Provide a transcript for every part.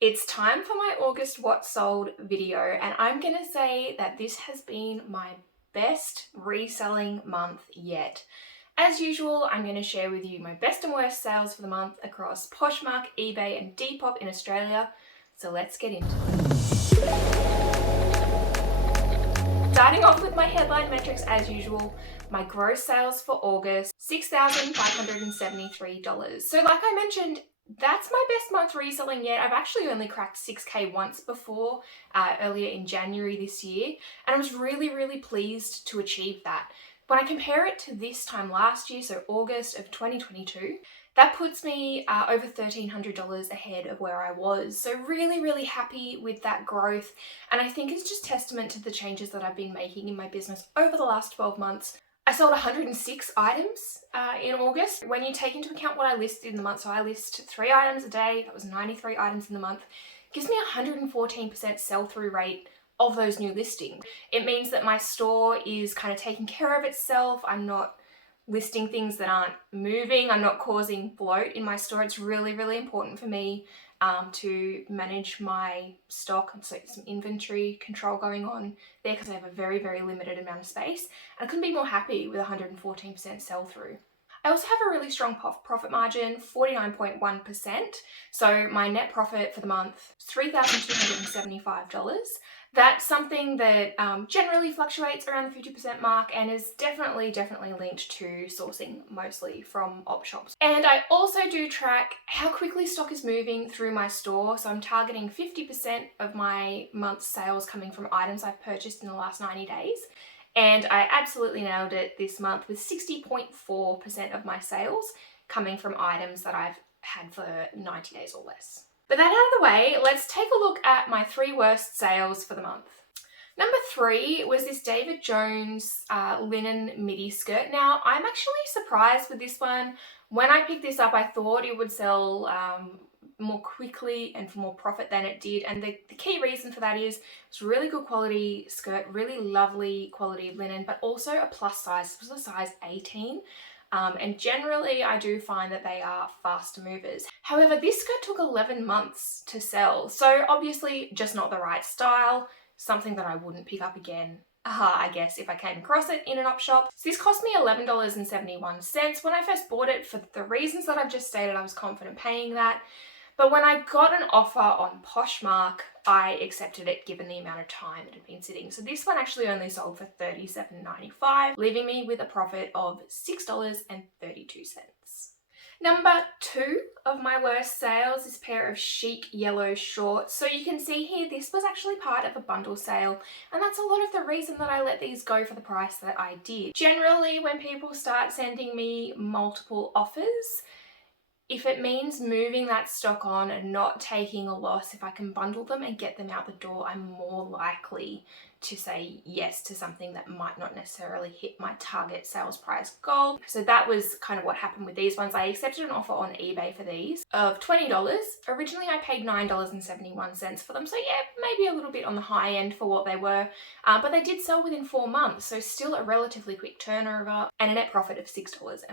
It's time for my August What Sold video, and I'm gonna say that this has been my best reselling month yet. As usual, I'm gonna share with you my best and worst sales for the month across Poshmark, eBay, and Depop in Australia. So let's get into it. Starting off with my headline metrics as usual, my gross sales for August, $6,573. So like I mentioned, that's my best month reselling yet. I've actually only cracked 6K once before, earlier in January this year, and I was really pleased to achieve that. When I compare it to this time last year, so August of 2022, that puts me over $1,300 ahead of where I was. So really happy with that growth. And I think it's just testament to the changes that I've been making in my business over the last 12 months. I sold 106 items in August. When you take into account what I listed in the month, so I list 3 items a day, that was 93 items in the month, gives me a 114% sell-through rate of those new listings. It means that my store is kind of taking care of itself. I'm not listing things that aren't moving. I'm not causing bloat in my store. It's really important for me to manage my stock and so some inventory control going on there because I have a very limited amount of space. And I couldn't be more happy with 114% sell through. I also have a really strong profit margin, 49.1%. So my net profit for the month is $3,275. That's something that generally fluctuates around the 50% mark and is definitely linked to sourcing mostly from op shops. And I also do track how quickly stock is moving through my store. So I'm targeting 50% of my month's sales coming from items I've purchased in the last 90 days. And I absolutely nailed it this month with 60.4% of my sales coming from items that I've had for 90 days or less. But that out of the way, let's take a look at my 3 worst sales for the month. Number 3 was this David Jones linen midi skirt. Now, I'm actually surprised with this one. When I picked this up, I thought it would sell more quickly and for more profit than it did. And the key reason for that is it's really good quality skirt, really lovely quality linen, but also a plus size. This was a size 18. And generally I do find that they are faster movers. However, this skirt took 11 months to sell. So obviously just not the right style, something that I wouldn't pick up again. I guess if I came across it in an op shop. So this cost me $11.71. When I first bought it, for the reasons that I've just stated, I was confident paying that. But when I got an offer on Poshmark, I accepted it given the amount of time it had been sitting. So this one actually only sold for $37.95, leaving me with a profit of $6.32. Number 2 of my worst sales is a pair of chic yellow shorts. So you can see here, this was actually part of a bundle sale, and that's a lot of the reason that I let these go for the price that I did. Generally, when people start sending me multiple offers, if it means moving that stock on and not taking a loss, if I can bundle them and get them out the door, I'm more likely to say yes to something that might not necessarily hit my target sales price goal. So that was kind of what happened with these ones. I accepted an offer on eBay for these of $20. Originally I paid $9.71 for them. So yeah, maybe a little bit on the high end for what they were, but they did sell within 4 months. So still a relatively quick turnover and a net profit of $6.01.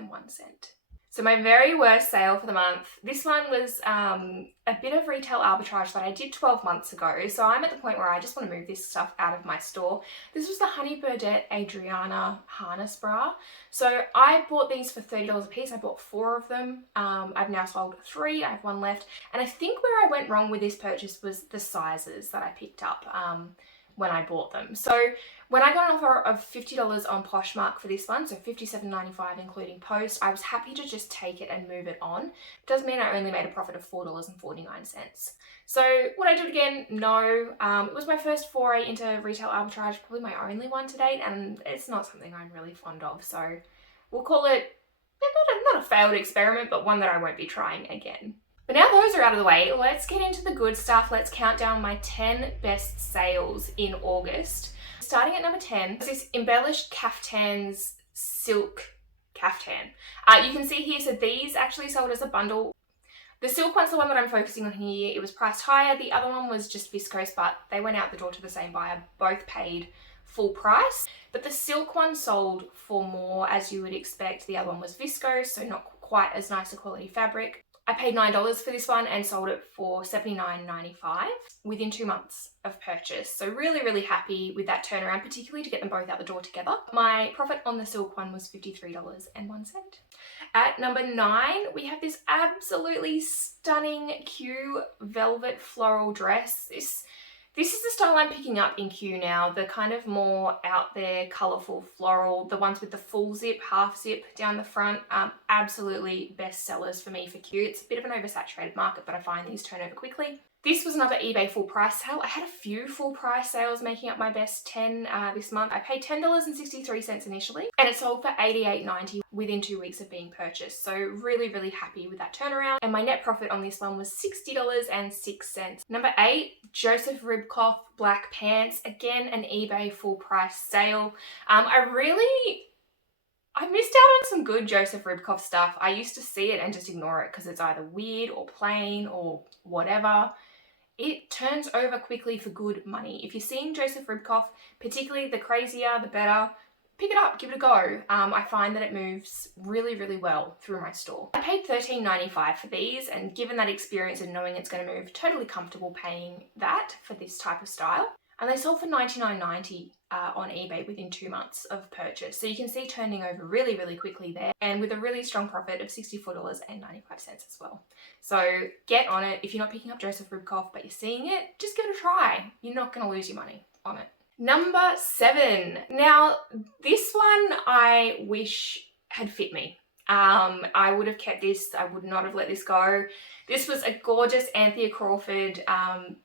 So my very worst sale for the month, this one was a bit of retail arbitrage that I did 12 months ago. So I'm at the point where I just want to move this stuff out of my store. This was the Honey Birdette Adriana harness bra. So I bought these for $30 a piece. I bought 4 of them. I've now sold 3. I have 1 left. And I think where I went wrong with this purchase was the sizes that I picked up when I bought them. So when I got an offer of $50 on Poshmark for this one, so $57.95 including post, I was happy to just take it and move it on. Does mean I only made a profit of $4.49. So would I do it again? No. It was my first foray into retail arbitrage, probably my only one to date, and it's not something I'm really fond of. So we'll call it not a failed experiment, but one that I won't be trying again. But now those are out of the way, let's get into the good stuff. Let's count down my 10 best sales in August. Starting at number 10, is this embellished caftans silk caftan. You can see here, so these actually sold as a bundle. The silk one's the one that I'm focusing on here. It was priced higher. The other one was just viscose, but they went out the door to the same buyer. Both paid full price, but the silk one sold for more, as you would expect. The other one was viscose, so not quite as nice a quality fabric. I paid $9 for this one and sold it for $79.95 within 2 months of purchase. So really, really happy with that turnaround, particularly to get them both out the door together. My profit on the silk one was $53.01. At number 9, we have this absolutely stunning Q velvet floral dress. This is the style I'm picking up in Q now, the kind of more out there, colourful floral, the ones with the full zip, half zip down the front. Absolutely best sellers for me for Q. It's a bit of an oversaturated market, but I find these turn over quickly. This was another eBay full price sale. I had a few full price sales making up my best 10 this month. I paid $10.63 initially, and it sold for $88.90 within 2 weeks of being purchased. So really, really happy with that turnaround. And my net profit on this one was $60.06. Number 8, Joseph Ribkoff black pants. Again, an eBay full price sale. I missed out on some good Joseph Ribkoff stuff. I used to see it and just ignore it because it's either weird or plain or whatever. It turns over quickly for good money. If you're seeing Joseph Ribkoff, particularly the crazier, the better, pick it up, give it a go. I find that it moves really, really well through my store. I paid $13.95 for these, and given that experience and knowing it's going to move, totally comfortable paying that for this type of style. And they sold for $99.90 on eBay within 2 months of purchase. So you can see turning over really, really quickly there, and with a really strong profit of $64.95 as well. So get on it. If you're not picking up Joseph Ribkoff but you're seeing it, just give it a try. You're not going to lose your money on it. Number 7. Now, this one I wish had fit me. I would have kept this. I would not have let this go. This was a gorgeous Anthea Crawford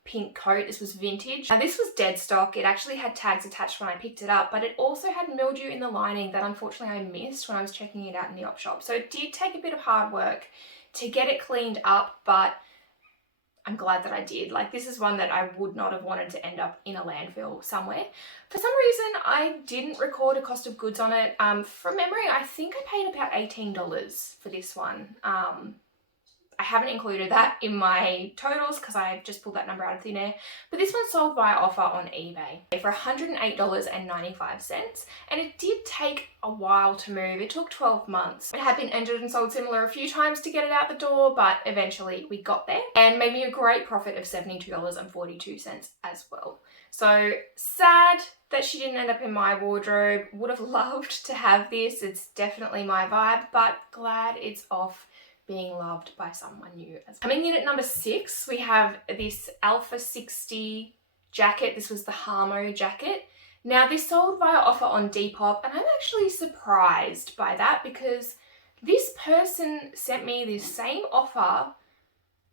pink coat. This was vintage. Now, this was dead stock. It actually had tags attached when I picked it up, but it also had mildew in the lining that unfortunately I missed when I was checking it out in the op shop. So it did take a bit of hard work to get it cleaned up, but I'm glad that I did. Like, this is one that I would not have wanted to end up in a landfill somewhere. For some reason, I didn't record a cost of goods on it. From memory, I think I paid about $18 for this one. I haven't included that in my totals because I just pulled that number out of thin air. But this one sold via offer on eBay for $108.95. And it did take a while to move. It took 12 months. It had been entered and sold similar a few times to get it out the door, but eventually we got there and made me a great profit of $72.42 as well. So sad that she didn't end up in my wardrobe. Would have loved to have this. It's definitely my vibe, but glad it's off being loved by someone new. Coming in at number 6, we have this Alpha 60 jacket. This was the Harmo jacket. Now, this sold via offer on Depop, and I'm actually surprised by that because this person sent me this same offer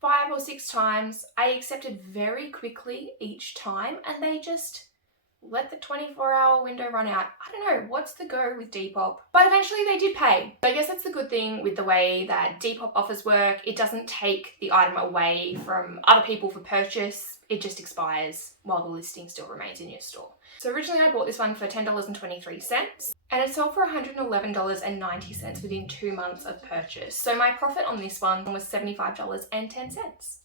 5 or 6 times. I accepted very quickly each time, and they just let the 24-hour window run out. I don't know, what's the go with Depop? But eventually they did pay. So I guess that's the good thing with the way that Depop offers work. It doesn't take the item away from other people for purchase. It just expires while the listing still remains in your store. So originally I bought this one for $10.23 and it sold for $111.90 within 2 months of purchase. So my profit on this one was $75.10.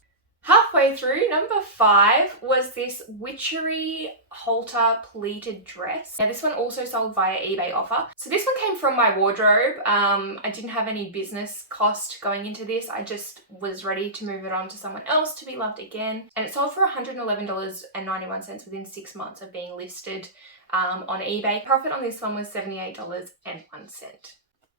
Halfway through, number 5 was this witchery halter pleated dress. Now, this one also sold via eBay offer. So this one came from my wardrobe. I didn't have any business cost going into this. I just was ready to move it on to someone else to be loved again. And it sold for $111.91 within 6 months of being listed on eBay. Profit on this one was $78.01.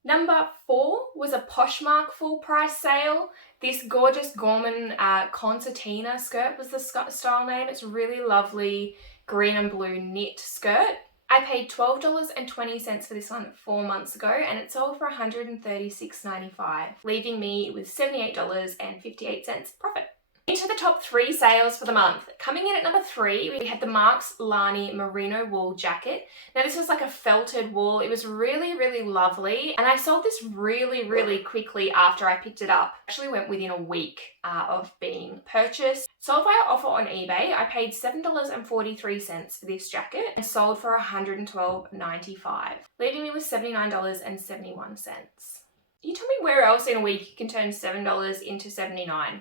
Number 4 was a Poshmark full price sale. This gorgeous Gorman concertina skirt was the style name. It's a really lovely green and blue knit skirt. I paid $12.20 for this one 4 months ago and it sold for $136.95, leaving me with $78.58 profit. Into the top 3 sales for the month. Coming in at number 3, we had the Marks Lani merino wool jacket. Now this was like a felted wool. It was really, really lovely. And I sold this really, really quickly after I picked it up. Actually went within a week of being purchased. Sold via offer on eBay. I paid $7.43 for this jacket and sold for $112.95, leaving me with $79.71. You tell me where else in a week you can turn $7 into $79.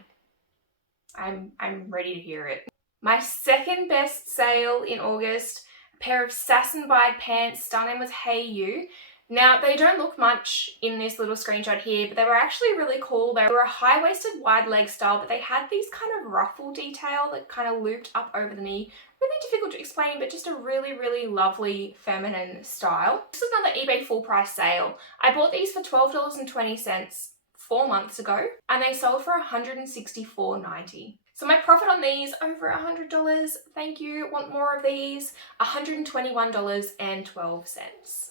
I'm ready to hear it. My second best sale in August, a pair of Sasson pants. Style name was Hey You. Now, they don't look much in this little screenshot here, but they were actually really cool. They were a high-waisted wide leg style, but they had these kind of ruffle detail that kind of looped up over the knee. Really difficult to explain, but just a really, really lovely feminine style. This is another eBay full price sale. I bought these for $12.20 4 months ago, and they sold for $164.90. So my profit on these, over $100. Thank you. Want more of these? $121.12.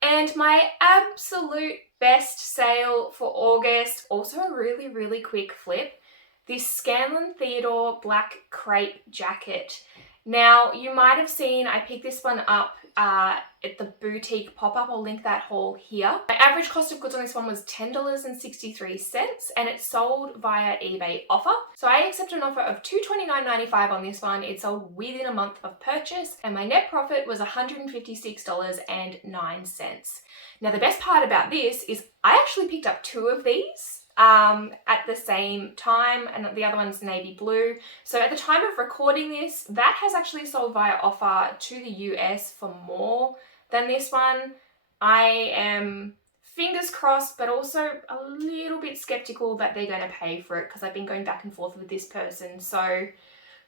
And my absolute best sale for August, also a really, really quick flip, this Scanlon Theodore black crepe jacket. Now, you might have seen I picked this one up at the boutique pop-up. I'll link that haul here. My average cost of goods on this one was $10.63, and it sold via eBay offer. So I accepted an offer of $229.95 on this one. It sold within a month of purchase, and my net profit was $156.09. Now, the best part about this is I actually picked up 2 of these at the same time, and the other one's navy blue. So at the time of recording this, that has actually sold via offer to the US for more than this one. I am fingers crossed, but also a little bit skeptical that they're going to pay for it, because I've been going back and forth with this person. So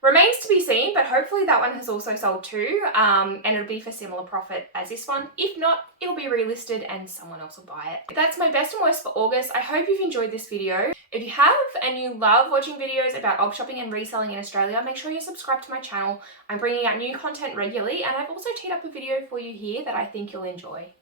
remains to be seen, but hopefully that one has also sold too, and it'll be for similar profit as this one. If not, it'll be relisted and someone else will buy it. That's my best and worst for August. I hope you've enjoyed this video. If you have and you love watching videos about op shopping and reselling in Australia, make sure you subscribe to my channel. I'm bringing out new content regularly, and I've also teed up a video for you here that I think you'll enjoy.